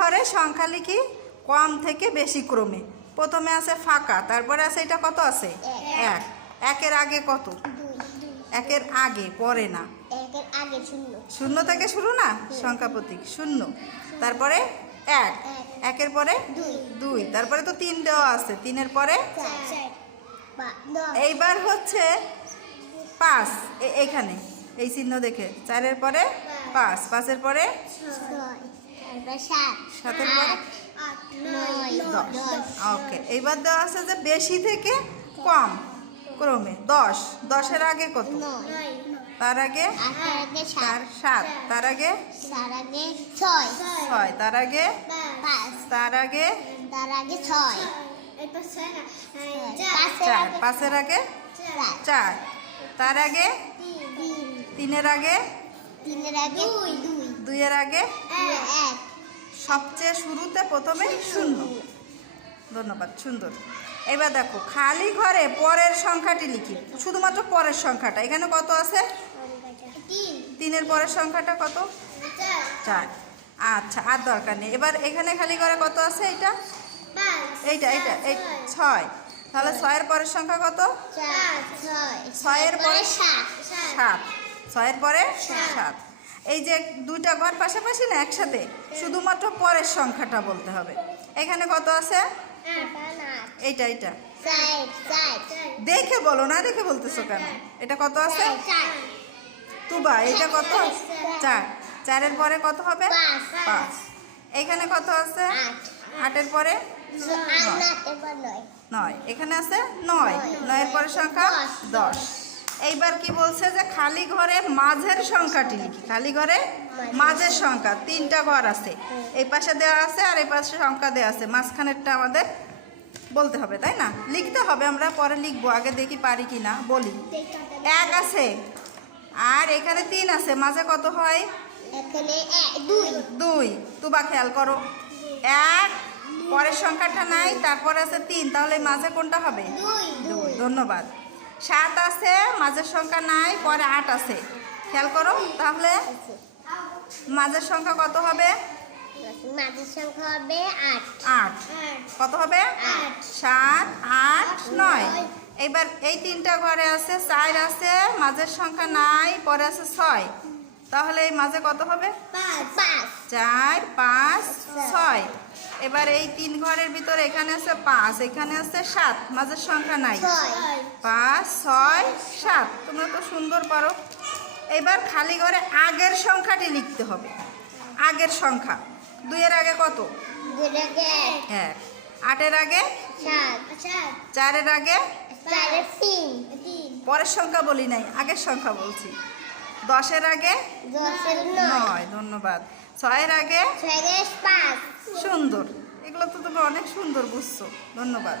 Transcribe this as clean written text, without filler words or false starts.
ঘরে সংখ্যা লিখি কম থেকে বেশি ক্রমে। প্রথমে আছে ফাঁকা, তারপরে আছে এটা কত আছে? 1। একের আগে কত? একের আগে, পরে না। শূন্য থেকে শুরু না, সংখ্যা প্রতীক শূন্য। তারপরে 1, একের পরে 2, তারপরে তো 3 দেওয়া আছে, 3-এর পরে। এইবার হচ্ছে 5, এইখানে এই চিহ্ন দেখে 4-এর পরে 5, 5-এর পরে 7-এর পরে 10। ওকে, এইবার দেওয়া আছে যে বেশি থেকে কম ক্রমে 10, 10-এর আগে কত? তার আগে 7, তার আগে 6, তার আগে 6, 5-এর আগে 4, তার আগে 3-এর আগে 2-এর আগে সবচেয়ে শুরুতে প্রথমে 0। ধন্যবাদ, সুন্দর। এবার দেখো খালি ঘরে পরের সংখ্যাটি লিখি, শুধুমাত্র পরের সংখ্যাটা। এখানে কত আছে? 3-এর পরের সংখ্যাটা কত? 4। আচ্ছা, আর দরকার নেই। এবার এখানে খালি ঘরে কত আছে? এইটা 6, তাহলে 6-এর পরের সংখ্যা কত? 6-এর পরে 7, 6-এর পরে 7। এই যে দুইটা ঘর পাশাপাশি না, একসাথে, শুধুমাত্র পরের সংখ্যাটা বলতে হবে। এখানে কত আছে? এইটা দেখে বলো, না দেখে বলতেছো কেন? এটা কত আছে? তুবা, এটা কত? 4, 4-এর পরে কত হবে? 5। এইখানে কত আছে? 8-এর পরে 9, এখানে আছে 9, 9-এর পরে সংখ্যা 10। এইবার কি বলছে যে খালি ঘরে মাঝের সংখ্যাটি লিখি। খালি ঘরে মাঝের সংখ্যা, 3টা ঘর আছে, এই পাশে দেওয়া আছে আর এই পাশে সংখ্যা দেওয়া আছে, মাঝখানেরটা আমাদের বলতে হবে, তাই না? লিখতে হবে, আমরা পরে লিখবো, আগে দেখি পারি কি না। বলি, 1 আছে আর এখানে 3 আছে, মাঝে কত হয়? 2। তুবা খেয়াল করো, 1 পরের সংখ্যাটা নাই, তারপর আছে 3, তাহলে মাঝে কোনটা হবে? 2। ধন্যবাদ। 7 আছে, মাঝের সংখ্যা নাই, পরে 8 আছে, খেয়াল করো, তাহলে মাঝের সংখ্যা কত হবে? মাঝের সংখ্যা হবে 8। কত হবে? 7, 8, 9। এবার এই 3টা ঘরে আছে, 4 আছে, মাঝের সংখ্যা নাই, পরে আছে 6, তাহলে এই মাঝে কত হবে? 4, 5, 6। এবার এই 3 ঘরের ভিতরে এখানে আছে 5, এখানে আছে 7, মাঝের সংখ্যা নাই, 5, 6, 7। তোমরা তো সুন্দর পারো। এবার খালি ঘরে আগের সংখ্যাটি লিখতে হবে। আগের সংখ্যা, 2-এর আগে কত? 1, 8-এর আগে 4-এর আগে পরের সংখ্যা বলি নাই, আগের সংখ্যা বলছি। 10-এর আগে 9। ধন্যবাদ। 6-এর আগে 5। সুন্দর। এগুলো তো তুমি অনেক সুন্দর বুঝছো, ধন্যবাদ।